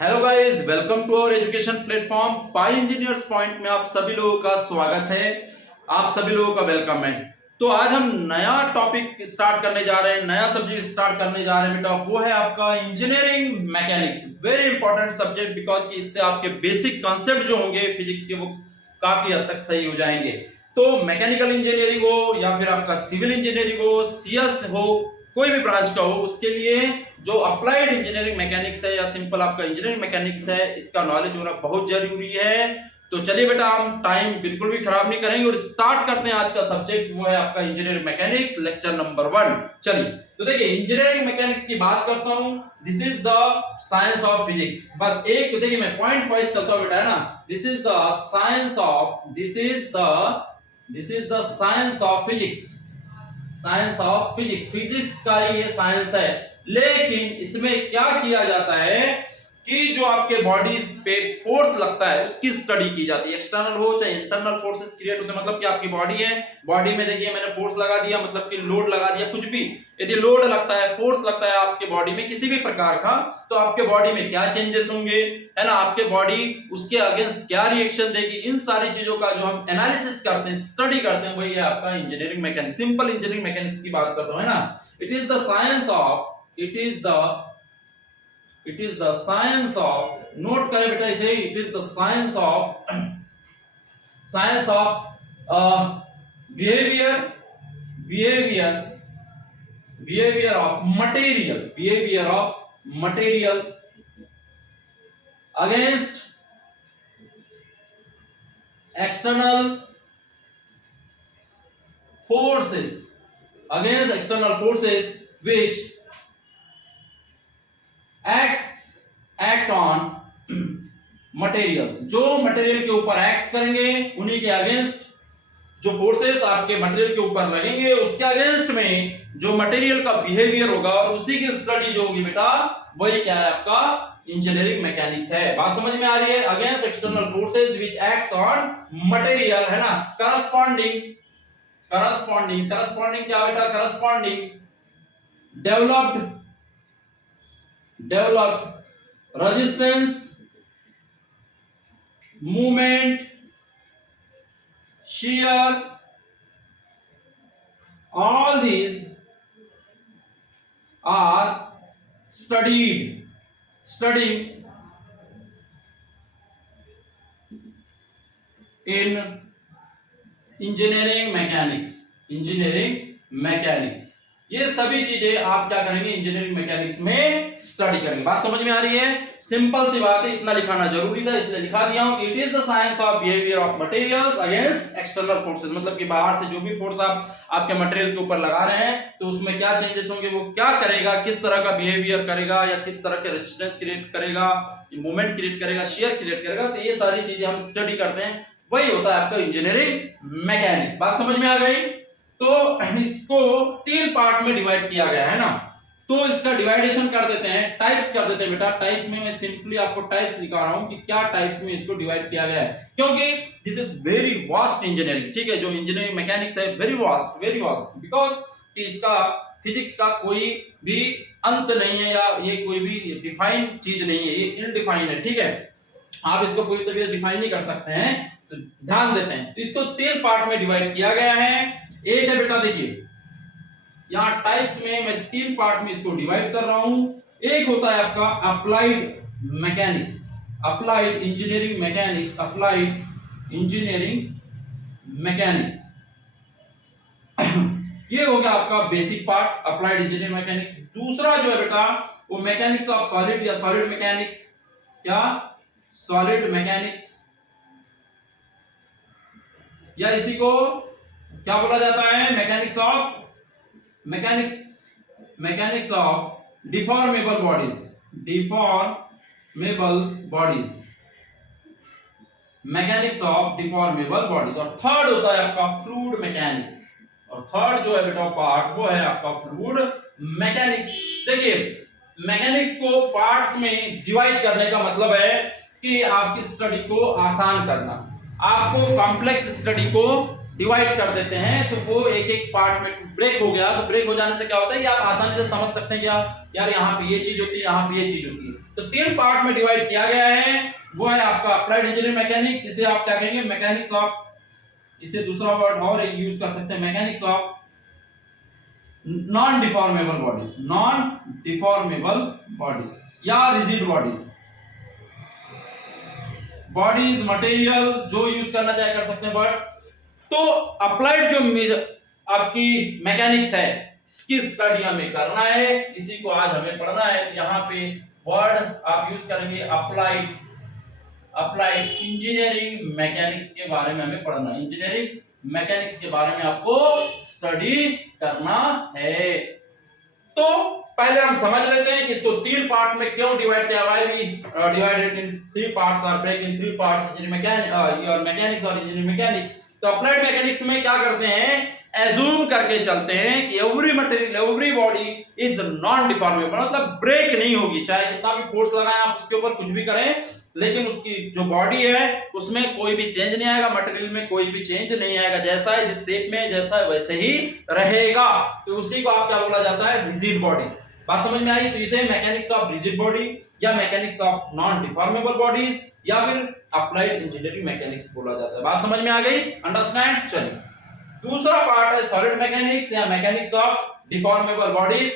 Hello guys, welcome to our education platform pi engineers point में आप सभी लोगों का स्वागत है। आप सभी लोगों का वेलकम है। तो आज हम नया टॉपिक स्टार्ट करने जा रहे हैं, नया सब्जेक्ट स्टार्ट करने जा रहे हैं बेटा। वो है आपका engineering mechanics. Very important subject because कि इससे आपके बेसिक कॉन्सेप्ट जो होंगे फिजिक्स के वो काफी हद तक सही हो जाएंगे। तो मैकेनिकल इंजीनियरिंग हो या फिर आपका सिविल इंजीनियरिंग हो, सीएस हो, कोई भी ब्रांच का हो, उसके लिए जो अप्लाइड इंजीनियरिंग मैकेनिक्स है या सिंपल आपका इंजीनियरिंग मैकेनिक्स है, इसका नॉलेज होना बहुत जरूरी है। तो चलिए बेटा, हम टाइम बिल्कुल भी खराब नहीं करेंगे और स्टार्ट करते हैं आज का सब्जेक्ट। वो है आपका इंजीनियरिंग मैकेनिक्स, लेक्चर नंबर 1। चलिए तो देखिए, इंजीनियरिंग मैकेनिक्स की बात करता हूं। This is the science of physics. बस एक तो देखिए, मैं पॉइंट वाइज चलता हूं बेटा, है ना। This is the science of physics. Science of physics, physics का ही ये साइंस है। लेकिन इसमें क्या किया जाता है कि जो आपके बॉडीज पे फोर्स लगता है उसकी स्टडी की जाती है। एक्सटर्नल हो चाहे इंटरनल फोर्सेस क्रिएट होते हैं। मतलब कि आपकी बॉडी है, बॉडी में देखिए मैंने फोर्स लगा दिया, मतलब कि लोड लगा दिया। कुछ भी यदि लोड लगता है, फोर्स लगता है आपके बॉडी में किसी भी प्रकार का, तो आपके बॉडी में क्या चेंजेस होंगे, है ना। आपके बॉडी उसके अगेंस्ट क्या रिएक्शन देगी, इन सारी चीजों का जो हम एनालिसिस करते हैं, स्टडी करते हैं, वही है आपका engineering mechanics. Simple engineering mechanics की बात करता हूं, है ना। It is the science of note करें बेटा इसे। It is the science of behaviour of material against external forces which act on materials। जो मटेरियल के ऊपर एक्ट करेंगे उन्हीं के अगेंस्ट जो फोर्सेस आपके मटेरियल के ऊपर लगेंगे, उसके अगेंस्ट में जो मटेरियल का बिहेवियर होगा और उसी की स्टडी जो होगी बेटा, वही क्या है आपका इंजीनियरिंग मैकेनिक्स है। बात समझ में आ रही है। Against external forces which acts on material, है ना। करस्पॉन्डिंग क्या बेटा, corresponding developed resistance, movement, shear, all these are studied in engineering mechanics. ये सभी चीजें आप क्या करेंगे, इंजीनियरिंग मैकेनिक्स में स्टडी करेंगे। बात समझ में आ रही है। सिंपल सी बात है, इतना लिखाना जरूरी था इसलिए लिखा दिया हूं कि it is the science of behaviour of materials against external forces. मतलब कि बाहर से जो भी फोर्स आप आपके मटेरियल के ऊपर लगा रहे हैं, तो उसमें क्या चेंजेस होंगे, वो क्या करेगा, किस तरह का बिहेवियर करेगा, या किस तरह के रेजिस्टेंस क्रिएट करेगा, मूवमेंट क्रिएट करेगा, शियर क्रिएट करेगा। तो ये सारी चीजें हम स्टडी करते हैं, वही होता है आपका इंजीनियरिंग मैकेनिक्स। बात समझ में आ गई। तो इसको 3 पार्ट में डिवाइड किया गया है ना। तो इसका डिवाइडेशन कर देते हैं, टाइप्स कर देते हैं बेटा। टाइप्स में मैं सिंपली आपको टाइप्स दिखा रहा हूं कि क्या टाइप्स में इसको डिवाइड किया गया है, क्योंकि this is very vast engineering. ठीक है, जो इंजीनियरिंग मैकेनिक्स है वेरी वास्ट बिकॉज कि इसका फिजिक्स का कोई भी अंत नहीं है, या ये कोई भी डिफाइन चीज नहीं है, ये इनडिफाइन है। ठीक है, आप इसको पूरी तरह से डिफाइन नहीं कर सकते हैं, तो ध्यान देते हैं। तो इसको 3 पार्ट में डिवाइड किया गया है। एक है बेटा, देखिए यहां टाइप्स में मैं 3 पार्ट में इसको डिवाइड कर रहा हूं। एक होता है आपका applied mechanics, applied engineering mechanics. ये हो गया आपका basic part, applied engineering mechanics. दूसरा जो है बेटा, वो मैकेनिक्स ऑफ सॉलिड या सॉलिड मैकेनिक्स। क्या, सॉलिड मैकेनिक्स, या इसी को क्या बोला जाता है, mechanics of deformable bodies, mechanics of deformable bodies. और थर्ड होता है आपका फ्लूइड मैकेनिक्स। और थर्ड जो है बेटा पार्ट, वो है आपका फ्लूइड मैकेनिक्स। देखिए, मैकेनिक्स को पार्ट्स में डिवाइड करने का मतलब है कि आपकी स्टडी को आसान करना, आपको कॉम्प्लेक्स स्टडी को डिवाइड कर देते हैं तो वो एक एक पार्ट में ब्रेक हो गया। तो ब्रेक हो जाने से क्या होता है कि आप आसानी से समझ सकते हैं कि यार यहाँ पे ये चीज होती है, यहाँ पे ये चीज होती है। तो 3 पार्ट में डिवाइड किया गया है, वो है आपका अप्लाइड इंजीनियरिंग मैकेनिक्स, इसे आप क्या कहेंगे मैकेनिक्स ऑफ, इसे दूसरा वर्ड और यूज कर सकते हैं mechanics of non deformable bodies, non deformable bodies या रिजिड बॉडीज, बॉडीज मटेरियल जो यूज करना चाहे कर सकते हैं। बट तो अप्लाइड जो आपकी मैकेनिक्स है इसकी स्टडी हमें करना है, इसी को आज हमें पढ़ना है। यहाँ पे वर्ड आप यूज करेंगे अप्लाइड, अप्लाइड इंजीनियरिंग मैकेनिक्स के बारे में हमें पढ़ना है, इंजीनियरिंग मैकेनिक्स के बारे में आपको स्टडी करना है। तो पहले हम समझ लेते हैं कि इसको 3 पार्ट में क्यों डिवाइड किया हुआ है। वी डिवाइडेड इन 3 पार्ट्स और break in 3 parts, engineering mechanics और इंजीनियरिंग मैकेनिक्स। तो अप्लाइड मैकेनिक्स में क्या करते हैं, एज्यूम करके चलते हैं कि every material, every body is non deformable, मतलब ब्रेक नहीं होगी, चाहे कितना भी फोर्स लगाएं आप उसके ऊपर, कुछ भी करें, लेकिन उसकी जो बॉडी है उसमें कोई भी चेंज नहीं आएगा, मटेरियल में कोई भी चेंज नहीं आएगा, जैसा है जिस शेप में जैसा है वैसे ही रहेगा। तो उसी को आप क्या बोला जाता है, रिजिड बॉडी। बात समझ में आई? तो इसे मैकेनिक्स ऑफ रिजिड बॉडी या mechanics of non deformable bodies या फिर अप्लाइड इंजीनियरिंग मैकेनिक्स बोला जाता है। बात समझ में आ गई? अंडरस्टैंड? चलिए दूसरा पार्ट है सॉलिड मैकेनिक्स या मैकेनिक्स ऑफ डिफॉर्मेबल बॉडीज,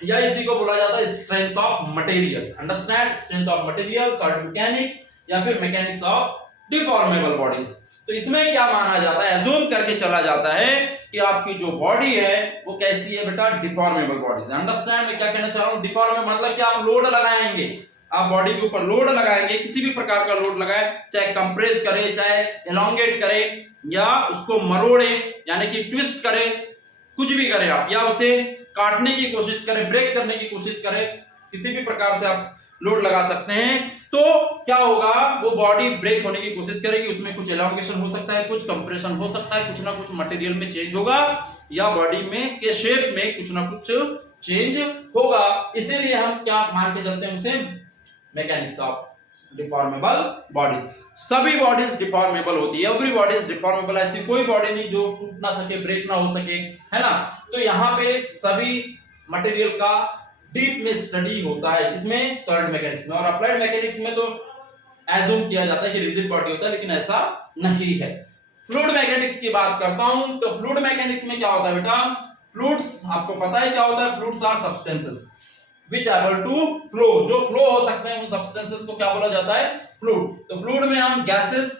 या इसी को बोला जाता है strength of material. Understand? Strength of material, solid mechanics या फिर मैकेनिक्स ऑफ डिफॉर्मेबल बॉडीज। तो इसमें क्या माना जाता है, एज्यूम करके चला जाता है कि आपकी जो बॉडी है वो कैसी है बेटा, डिफॉर्मेबल बॉडीज। अंडरस्टैंड? मैं क्या कहना चाह रहा हूं, डिफॉर्मेबल मतलब कि आप लोड लगाएंगे, आप बॉडी के ऊपर लोड लगाएंगे, किसी भी प्रकार का लोड लगाए, चाहे कंप्रेस करे, चाहे एलोंगेट करे, या उसको मरोड़े यानी कि ट्विस्ट करे, कुछ भी करें आप, या उसे काटने की कोशिश करें, ब्रेक करने की कोशिश करें, किसी भी प्रकार से आप लोड लगा सकते हैं। तो क्या होगा, वो बॉडी ब्रेक होने की कोशिश करेगी, उसमें कुछ एलोंगेशन हो सकता है, कुछ कंप्रेशन हो सकता है, कुछ ना कुछ मटेरियल में चेंज होगा, या बॉडी में के शेप में कुछ ना कुछ चेंज होगा। इसीलिए हम क्या मान के चलते हैं, उसे मैकेनिक्स ऑफ डिफॉर्मेबल बॉडी। सभी बॉडीज डिफॉर्मेबल होती है, एवरी बॉडी इज डिफॉर्मेबल, ऐसी कोई बॉडी नहीं जो टूट ना सके, ब्रेक ना हो सके, है ना। तो यहाँ पे सभी मटेरियल का डीप में स्टडी होता है, इसमें सॉलिड मैकेनिक्स में। और अप्लाइड मैकेनिक्स में तो एज्यूम किया जाता है कि रिजिड बॉडी होता है, लेकिन ऐसा नहीं है। फ्लूइड मैकेनिक्स की बात करता हूं, तो फ्लूइड मैकेनिक्स में क्या होता है बेटा, फ्लूइड्स आपको पता है क्या होता है, fluids are substances which able to flow, जो फ्लो हो सकते हैं उन सब्सटेंसेस को क्या बोला जाता है, फ्लूइड। तो फ्लूइड में हम गैसेस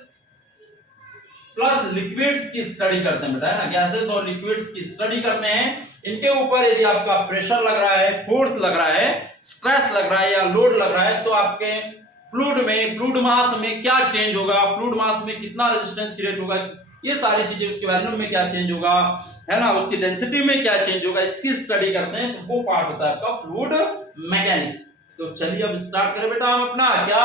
प्लस लिक्विड्स की स्टडी करते हैं बेटा, है ना, गैसेस और लिक्विड्स की स्टडी करते हैं। इनके ऊपर यदि आपका प्रेशर लग रहा है, फोर्स लग रहा है, स्ट्रेस लग रहा है या लोड लग रहा है, तो आपके फ्लूइड में, फ्लूइड मास में क्या चेंज होगा, फ्लूइड मास में कितना रेजिस्टेंस क्रिएट होगा, ये सारी चीजें, उसके वॉल्यूम में क्या चेंज होगा, है ना, उसकी डेंसिटी में क्या चेंज होगा, इसकी स्टडी करते हैं। तो वो पार्ट होता है आपका फ्लूइड मैकेनिक्स। तो चलिए अब स्टार्ट करें बेटा हम अपना क्या,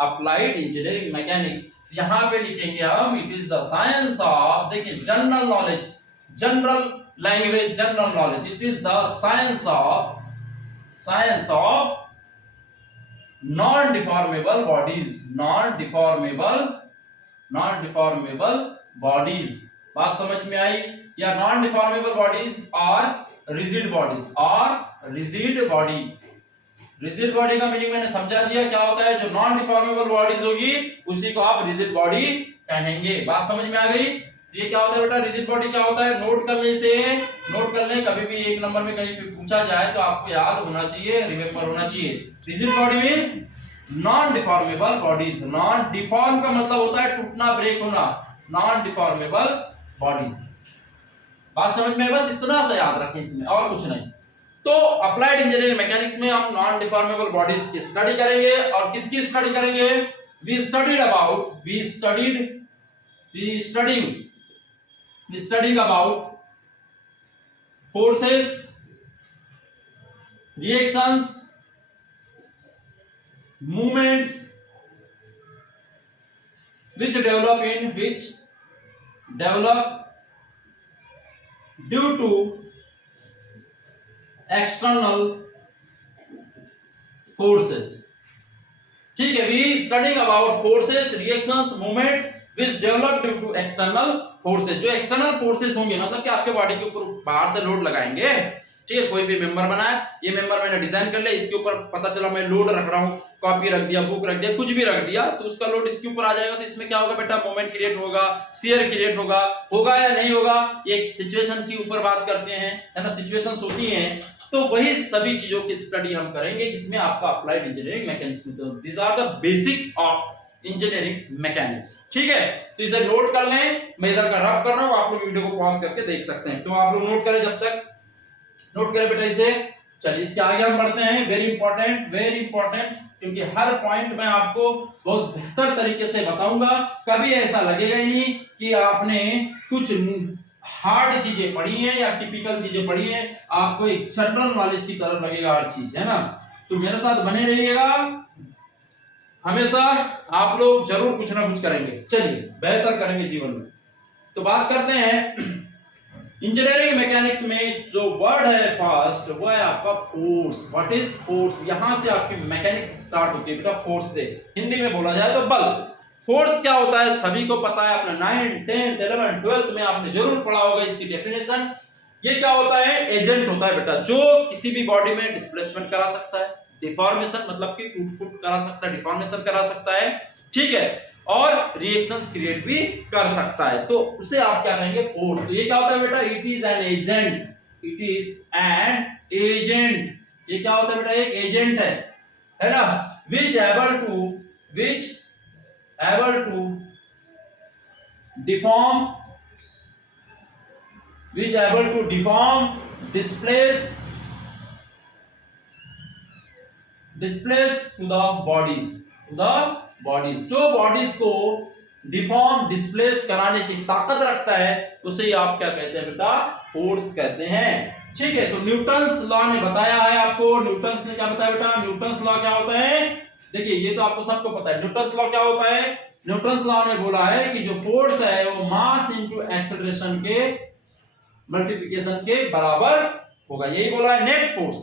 अप्लाइड इंजीनियरिंग मैकेनिक्स। यहां पे लिखेंगे हम, it is the science of, देखिए general knowledge, general language, general knowledge, it is the science of non deformable bodies, non deformable bodies. बात समझ में आई? या नॉन डिफॉर्मेबल बॉडीज और रिजिड बॉडीज, और रिजिड बॉडी। रिजिड बॉडी का meaning मैंने समझा दिया क्या होता है, जो नॉन डिफॉर्मेबल बॉडीज होगी उसी को आप रिजिड बॉडी कहेंगे। बात समझ में आ गई? ये क्या होता है बेटा, रिजिड बॉडी क्या होता है, नोट कर लें, कभी भी 1 नंबर में कहीं पे पूछा जाए तो आपको याद होना चाहिए, रिमेंबर होना चाहिए। Rigid body means non deformable bodies. Non deform का मतलब होता है टूटना, ब्रेक होना, नॉन डिफॉर्मेबल बॉडी। बात समझ में? बस इतना सा याद रखें इसमें, और कुछ नहीं। तो अप्लाइड इंजीनियरिंग मैकेनिक्स में हम नॉन डिफॉर्मेबल बॉडीज की स्टडी करेंगे, और किसकी स्टडी करेंगे, we studied about forces, reactions, movements which develop due to external forces। ठीक है, we studying about forces, reactions, movements which develop due to external forces, जो एक्सटर्नल फोर्सेस होंगे मतलब कि आपके बॉडी के ऊपर बाहर से लोड लगाएंगे, ठीक है। कोई भी मेंबर बनाया, ये मेंबर मैंने डिजाइन कर लिया, इसके ऊपर पता चला मैं लोड रख रहा हूँ, कॉपी रख दिया, बुक रख दिया, कुछ भी रख दिया, तो उसका लोड इसके ऊपर आ जाएगा। तो इसमें क्या होगा बेटा, मोमेंट क्रिएट होगा, शियर क्रिएट होगा, होगा या नहीं होगा, ये एक सिचुएशन के ऊपर बात करते हैं, है ना, सिचुएशंस होती हैं। तो वही सभी चीजों की स्टडी हम करेंगे जिसमें आपका अप्लाइड इंजीनियरिंग मैकेनिक्स, तो this are the basic of engineering mechanics, ठीक है। तो इसे नोट कर लें, मैं इधर का रफ कर रहा हूं, आप लोग वीडियो को पॉज करके देख सकते हैं। तो आप लोग नोट करें, जब तक नोट करें बेटा इसे। चलिए इसके आगे हम बढ़ते हैं, वेरी इंपॉर्टेंट, क्योंकि हर पॉइंट मैं आपको बहुत बेहतर तरीके से बताऊंगा। कभी ऐसा लगेगा ही नहीं कि आपने कुछ हार्ड चीजें पढ़ी हैं या टिपिकल चीजें पढ़ी हैं, आपको एक जनरल नॉलेज की तरह लगेगा हर चीज, है ना। तो मेरे साथ बने रहिएगा, हमेशा आप लोग जरूर कुछ ना कुछ करेंगे, चलिए बेहतर करेंगे जीवन में। तो बात करते हैं इंजीनियरिंग मैकेनिक्स में जो वर्ड है फर्स्ट, वो है आपका फोर्स। What is force? यहां से आपकी मैकेनिक्स स्टार्ट होती है बेटा, फोर्स से। हिंदी में बोला जाए तो बल। फोर्स क्या होता है सभी को पता है, अपने 9, 10, 11, 12 में आपने जरूर पढ़ा होगा इसकी डेफिनेशन। ये क्या होता है? एजेंट होता है बेटा, जो किसी भी बॉडी में डिस्प्लेसमेंट करा सकता है, डिफॉर्मेशन मतलब कि टूट फूट करा सकता है, डिफॉर्मेशन करा सकता है, ठीक है, और रिएक्शंस क्रिएट भी कर सकता है। तो उसे आप क्या कहेंगे? फोर्स। तो ये क्या होता है बेटा? It is an agent, it is an agent. ये क्या होता है बेटा? एक एजेंट है ना, which able to deform, which able to deform, displace to the bodies, जो बॉडीज को डिफॉर्म, डिस्प्लेस कराने की ताकत रखता है, उसे ही आप क्या कहते हैं बेटा? फोर्स कहते हैं, ठीक है। तो न्यूटन्स लॉ ने बताया है आपको, न्यूटन्स ने क्या बताया बेटा? न्यूटन्स लॉ क्या होता है? देखिए ये तो आपको सबको पता है, न्यूटन्स लॉ क्या होता है? न्यूटन्स लॉ ने बोला है कि जो फोर्स है वो मास इनटू एक्सेलरेशन के मल्टीप्लिकेशन के बराबर होगा, यही बोला है नेट फोर्स।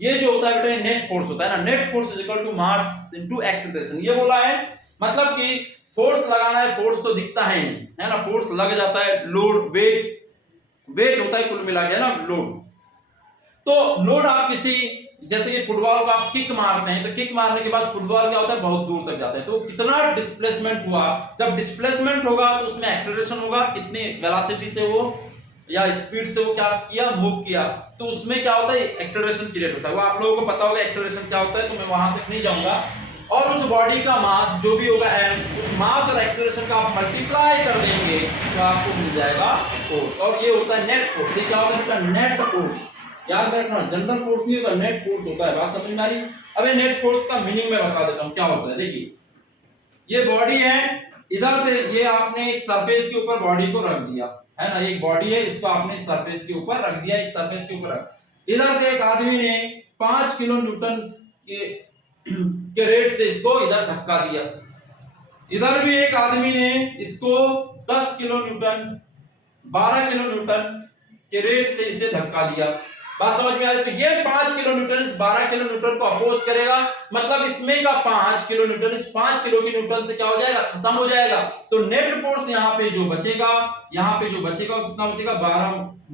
ये जो होता है बेटा नेट फोर्स होता है ना, net force is equal to mass into acceleration, ये बोला है। मतलब कि फोर्स लगाना है, फोर्स तो दिखता है नहीं, है ना, फोर्स लग जाता है, लोड, वेट होता है कुल मिला के ना, लोड। तो लोड आप किसी, जैसे कि फुटबॉल को आप किक मारते हैं, तो किक मारने के बाद फुटबॉल क्या होता है? बहुत दूर तक जाता है। तो कितना डिस्प्लेसमेंट हुआ, जब डिस्प्लेसमेंट होगा तो उसमें एक्सेलरेशन होगा, कितनी वेलोसिटी से वो या स्पीड से वो क्या किया, मूव किया, तो उसमें क्या होता है? एक्सेलरेशन क्रिएट होता है। वो आप लोगों को पता होगा एक्सेलरेशन क्या होता है, तो मैं वहां तक नहीं जाऊंगा। और उस बॉडी का मास जो भी होगा m, उस मास और एक्सेलरेशन का आप मल्टीप्लाई कर देंगे तो आपको मिल जाएगा फोर्स, और ये होता है नेट फोर्स। ये क्या होता है बेटा? Net force. याद रखना, जनरल फोर्स नहीं होता, नेट फोर्स होता है। बात समझ में आ रही? अब ये नेट फोर्स का मीनिंग मैं बता देता हूं क्या होता है। देखिए ये बॉडी है, इधर से ये आपने एक सरफेस के ऊपर बॉडी को रख दिया, है ना, एक बॉडी है, इसको आपने सरफेस के ऊपर रख दिया, एक सरफेस के ऊपर रख, इधर से एक आदमी ने 5 किलो न्यूटन के रेट से इसको इधर धक्का दिया, इधर भी एक आदमी ने इसको 10 किलो न्यूटन, 12 किलो न्यूटन के रेट से इसे धक्का दिया। बात समझ में आ रही? तो ये 5 किलो न्यूटन इस 12 किलो न्यूटन को अपोज करेगा, मतलब इसमें का 5 किलो न्यूटन इस 5 किलो की न्यूटन से क्या हो जाएगा? खत्म हो जाएगा। तो नेट फोर्स यहाँ पे जो बचेगा, यहाँ पे जो बचेगा कितना बचेगा? 12 -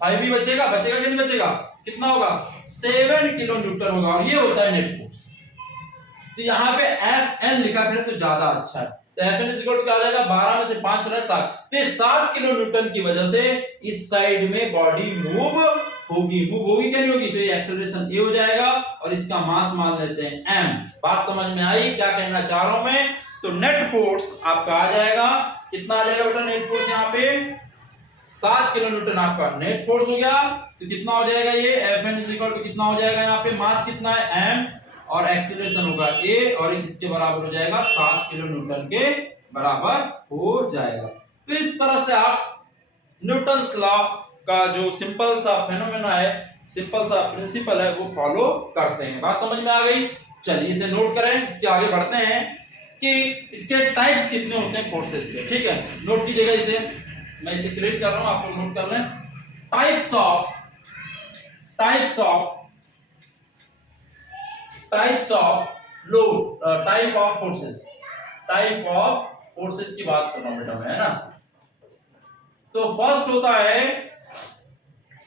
5 ही बचेगा, बचेगा कि नहीं बचेगा? कितना होगा? 7 किलो न्यूटन होगा, और ये होता है नेट फोर्स। तो यहाँ पे Fn लिखा करें तो ज्यादा अच्छा है। तो Fn इज इक्वल टू क्या आ जाएगा? 12 में से 5 चला 7, तो 7 किलो न्यूटन की वजह से इस साइड में बॉडी मूव होगी क्या नहीं होगी? तो ये एक्सेलरेशन ए हो जाएगा, और इसका मास मान लेते हैं m। बात समझ में आई क्या कहना चाह रहा हूं मैं? तो नेट फोर्स आपका आ जाएगा, कितना आ जाएगा बेटा नेट फोर्स? यहाँ पे 7 किलो न्यूटन आपका नेट फोर्स हो गया। तो कितना हो जाएगा ये? Fn इज इक्वल टू कितना हो जाएगा? यहाँ पे मास कितना है? m, और एक्सीलरेशन होगा a, और इसके बराबर हो जाएगा 7 किलो न्यूटन के बराबर हो जाएगा। तो इस तरह से आप न्यूटन्स लॉ का जो सिंपल सा फेनोमेना है, सिंपल सा प्रिंसिपल है, वो फॉलो करते हैं। बात समझ में आ गई? चलिए इसे नोट करें, इसके आगे बढ़ते हैं कि इसके टाइप्स कितने होते हैं फोर्सेस के, ठीक है। नोट कीजिएगा इसे, मैं इसे क्लियर कर रहा हूं, आप लोग नोट कर लें। Types of load, type of forces की बात कर रहा हूं बेटा मैं, है ना। तो फर्स्ट होता है,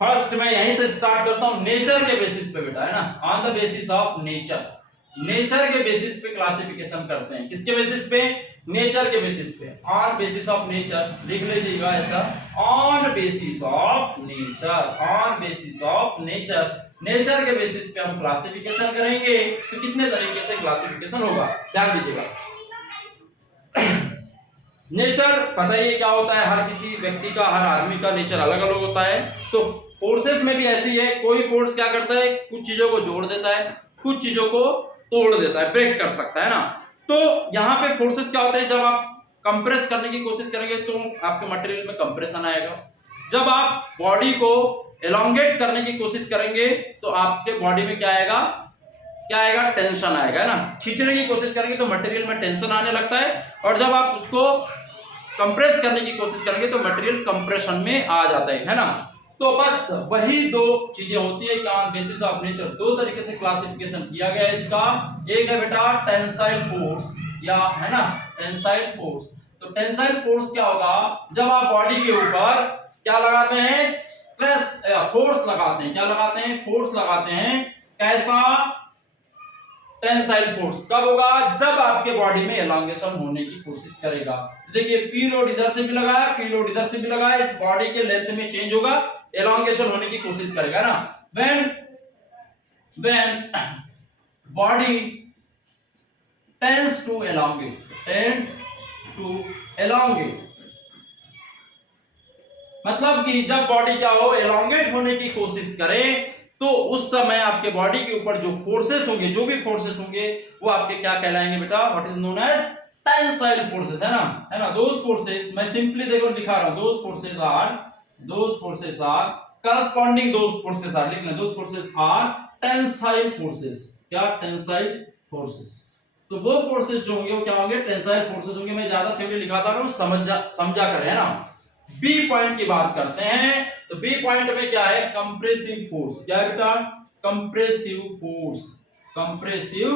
फर्स्ट मैं यहीं से स्टार्ट करता हूं, नेचर के बेसिस पे बेटा, है ना, on the basis of nature, nature के बेसिस पे क्लासिफिकेशन करते हैं। किसके बेसिस पे? नेचर के बेसिस पे, ऑन बेसिस ऑफ नेचर, लिख लीजिएगा ऐसा, on basis of nature, on basis of nature, nature के बेसिस पे हम क्लासिफिकेशन करेंगे। तो कितने तरीके से क्लासिफिकेशन होगा, ध्यान दीजिएगा। नेचर पता ही है क्या होता है, हर किसी व्यक्ति का, हर आदमी का नेचर अलग अलग होता है। तो फोर्सेस में भी ऐसी है, कोई फोर्स क्या करता है, कुछ चीजों को जोड़ देता है, कुछ चीजों को तोड़ देता है, ब्रेक कर सकता है ना। तो यहाँ पे फोर्सेस क्या होते हैं, जब आप कंप्रेस करने की कोशिश करेंगे तो आपके मटेरियल में कंप्रेशन आएगा, जब आप बॉडी को एलोंगेट करने की कोशिश करेंगे तो आपके बॉडी में क्या आएगा, क्या आएगा, टेंशन आएगा, है ना। खींचने की कोशिश करेंगे तो मटेरियल में टेंशन आने लगता है, और जब आप उसको कंप्रेस करने की कोशिश करेंगे तो मटेरियल कंप्रेशन में आ जाता है ना। तो बस वही दो चीजें होती है कि ऑन बेसिस ऑफ नेचर दो तरीके से क्लासिफिकेशन किया गया है इसका। एक है बेटा टेंसाइल फोर्स, या है ना, टेंसाइल फोर्स। तो टेंसाइल फोर्स क्या होगा, जब आप बॉडी के ऊपर क्या लगाते हैं, स्ट्रेस फोर्स लगाते हैं, क्या लगाते हैं, फोर्स लगाते हैं। कैसा टेंसाइल फोर्स कब होगा, जब आपके बॉडी में एलोंगेशन होने की कोशिश करेगा। देखिए पी लोड इधर से भी लगाया, पी लोड इधर से भी लगाया, इस बॉडी के लेंथ में चेंज होगा, एलोंगेशन होने की कोशिश करेगा ना। when body tends to elongate, मतलब कि जब बॉडी क्या हो, एलोंगेट होने की कोशिश करे, तो उस समय आपके बॉडी के ऊपर जो फोर्सेस होंगे, जो भी फोर्सेस होंगे, वो आपके क्या कहलाएंगे बेटा, what is known as tensile forces, है ना। दोस फोर्सेस, मैं सिंपली देखो लिखा रहा हूं, those forces are corresponding, those forces are, लिख लें, those forces are tensile forces. क्या, टेंसाइल फोर्सेस। तो वो फोर्सेस जो होंगे वो क्या होंगे, टेंसाइल फोर्सेस होंगे। मैं ज्यादा थ्योरी लिखाता हूं, समझा कर, है ना। बी पॉइंट की बात करते हैं, तो बी पॉइंट में क्या है, कंप्रेसिव फोर्स। क्या है बेटा, कंप्रेसिव फोर्स, कंप्रेसिव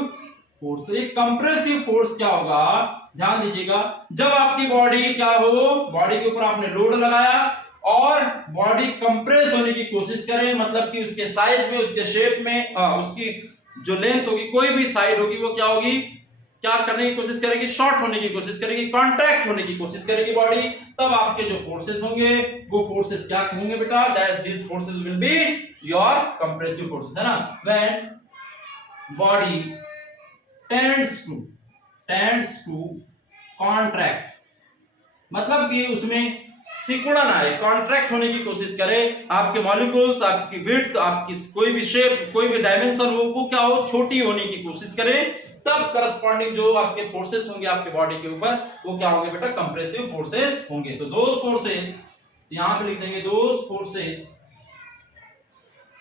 फोर्स। तो ये कंप्रेसिव फोर्स क्या होगा, ध्यान दीजिएगा, जब आपकी बॉडी क्या हो, बॉडी के ऊपर आपने लोड लगाया और बॉडी कंप्रेस होने की कोशिश करे, मतलब कि उसके साइज में, उसके शेप में, उसकी जो लेंथ होगी, कोई भी साइड होगी, वो क्या होगी, क्या करने की कोशिश करेगी, शॉर्ट होने की कोशिश करेगी, कॉन्ट्रैक्ट होने की कोशिश करेगी बॉडी। तब आपके जो फोर्सेस होंगे वो फोर्सेस क्या होंगे बेटा, that this forces will be your compressive forces, है ना। When body tends to contract, मतलब कि उसमें सिकुड़न आए, कॉन्ट्रैक्ट होने की कोशिश करे, आपके मॉलिक्यूल्स, आपकी विड्थ, आपकी कोई भी शेप, कोई भी डायमेंशन हो, वो क्या हो, छोटी होने की कोशिश करे, तब करस्पॉन्डिंग जो आपके फोर्सेस होंगे आपके बॉडी के ऊपर, वो क्या होंगे बेटा, कंप्रेसिव फोर्सेस होंगे। तो दोस फोर्सेस, यहां पे लिख देंगे, दोस फोर्सेस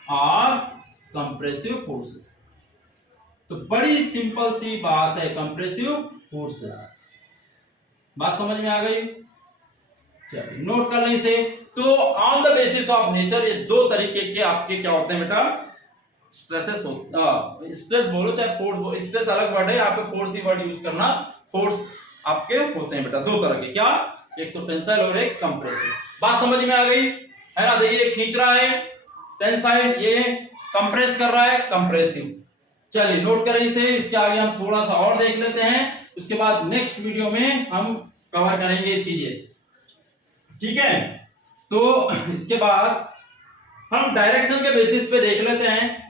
आर कंप्रेसिव फोर्सेस। तो बड़ी सिंपल सी बात है, कंप्रेसिव फोर्सेस। बात समझ में आ गई, चलिए नोट कर लें इसे। तो on the basis of nature ये दो तरीके के आपके क्या होते हैं बेटा, स्ट्रेसेस हो, स्ट्रेस बोलो चाहे फोर्स बोलो, स्ट्रेस अलग वर्ड है, यहाँ पे फोर्स ही वर्ड यूज करना। फोर्स आपके होते हैं बेटा दो तरह के, क्या, एक तो टेंसाइल और एक कंप्रेसिव। बात समझ में आ गई, है ना। देखिए खींच रहा है टेंसाइल, ये कंप्रेस कर रहा है कंप्रेसिव। चलिए नोट करें इसे, इसके आगे हम थोड़ा सा और देख लेते हैं, उसके बाद नेक्स्ट वीडियो में हम कवर करेंगे चीजें, ठीक है। तो इसके बाद हम डायरेक्शन के बेसिस पे देख लेते हैं,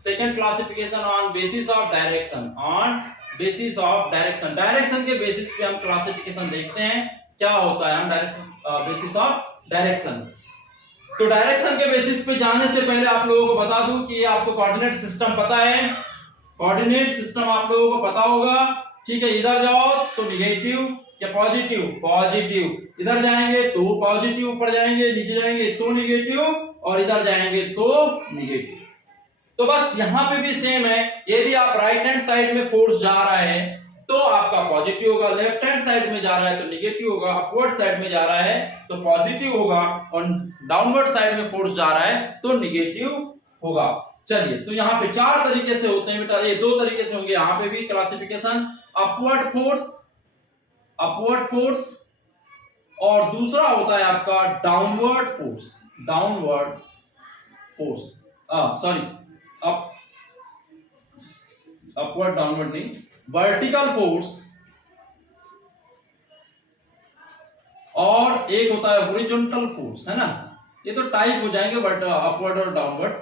second classification on basis of direction, on basis of direction. Direction के बेसिस पे हम क्लासिफिकेशन देखते हैं क्या होता है, हम डायरेक्शन बेसिस ऑफ डायरेक्शन। तो डायरेक्शन के बेसिस पे जाने से पहले आप लोगों को बता दूं कि आपको कोऑर्डिनेट सिस्टम पता है, कोऑर्डिनेट सिस्टम आप लोगों को पता होगा, ठीक है। इधर जाओ तो निगेटिव या पॉजिटिव, पॉजिटिव, इधर जाएंगे तो पॉजिटिव, ऊपर जाएंगे नीचे जाएंगे तो निगेटिव, और इधर जाएंगे तो निगेटिव। तो बस यहां पे भी सेम है, यदि आप राइट हैंड साइड में फोर्स जा रहा है तो आपका पॉजिटिव होगा, लेफ्ट हैंड साइड में जा रहा है तो निगेटिव होगा, अपवर्ड साइड में जा रहा है तो पॉजिटिव होगा, और डाउनवर्ड साइड में फोर्स जा रहा है तो निगेटिव होगा। चलिए, तो यहाँ पे चार तरीके से होते हैं बेटा, ये दो तरीके से होंगे यहाँ पे भी क्लासिफिकेशन, अपवर्ड फोर्स और दूसरा होता है आपका downward force, downward force, sorry upward downward नहीं, वर्टिकल फोर्स, और एक होता है हॉरिजॉन्टल फोर्स, है ना। ये तो टाइप हो जाएंगे बट अपवर्ड और downward,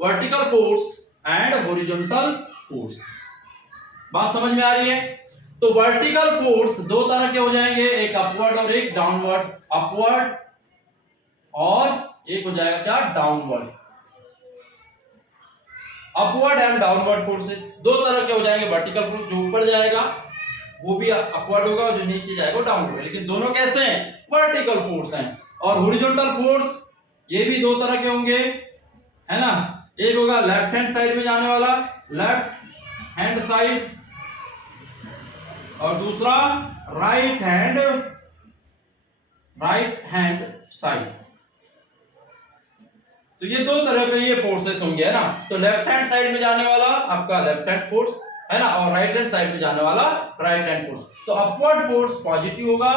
vertical force and horizontal force. बात समझ में आ रही है। तो वर्टिकल फोर्स दो तरह के हो जाएंगे, एक अपवर्ड और एक डाउनवर्ड, अपवर्ड और एक हो जाएगा क्या, downward. Upward and downward forces दो तरह के हो जाएंगे, वर्टिकल फोर्स जो ऊपर जाएगा वो भी अपवर्ड होगा और जो नीचे जाएगा वो डाउनवर्ड होगा, लेकिन दोनों कैसे हैं, वर्टिकल फोर्स हैं। और हॉरिजॉन्टल फोर्स ये भी दो तरह के होंगे, है ना। एक होगा लेफ्ट हैंड साइड में जाने वाला, लेफ्ट हैंड साइड, और दूसरा राइट हैंड साइड। तो ये दो तरह के ये फोर्सेस होंगे, है ना। तो लेफ्ट हैंड साइड में जाने वाला आपका लेफ्ट हैंड फोर्स, है ना, और राइट हैंड साइड में जाने वाला राइट हैंड फोर्स। तो अपवर्ड फोर्स पॉजिटिव होगा,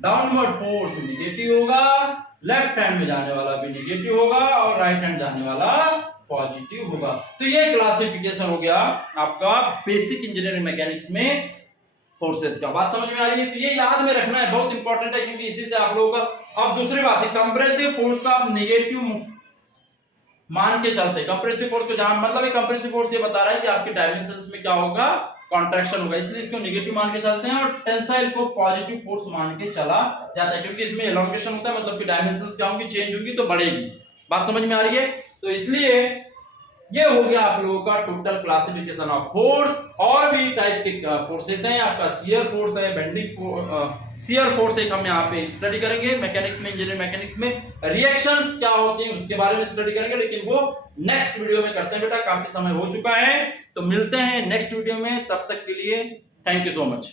डाउनवर्ड फोर्स निगेटिव होगा, लेफ्ट हैंड में जाने वाला भी निगेटिव होगा और राइट हैंड जाने वाला पॉजिटिव होगा। तो ये क्लासिफिकेशन हो गया आपका बेसिक इंजीनियरिंग मैकेनिक्स में फोर्सेस का। बात समझ में आ रही है। तो ये याद में रखना है, बहुत इंपॉर्टेंट है, क्योंकि इसी से आप लोगों का। अब दूसरी बात है, कंप्रेसिव फोर्स का आप नेगेटिव मान के चलते, कंप्रेसिव फोर्स को जहां मतलब कंप्रेसिव फोर्स ये बता रहा है कि आपके डायमेंशंस में क्या होगा, कॉन्ट्रैक्शन होगा, इसलिए इसको नेगेटिव मान के चलते हैं, और टेंसाइल को पॉजिटिव फोर्स मान के चला जाता है, क्योंकि इसमें एलोंगेशन होता है, मतलब कि डायमेंशंस क्या होंगी, चेंज होंगी तो बढ़ेगी। बात समझ में आ रही है। तो इसलिए ये हो गया आप लोगों का टोटल क्लासिफिकेशन ऑफ फोर्स। और भी टाइप के फोर्सेस हैं, आपका शियर फोर्स है, बेंडिंग शियर फोर्स एक हम यहाँ पे स्टडी करेंगे मैकेनिक्स में, इंजीनियरिंग मैकेनिक्स में रिएक्शंस क्या होती हैं उसके बारे में स्टडी करेंगे, लेकिन वो नेक्स्ट वीडियो में करते हैं बेटा, काफी समय हो चुका है। तो मिलते हैं नेक्स्ट वीडियो में, तब तक के लिए थैंक यू सो मच।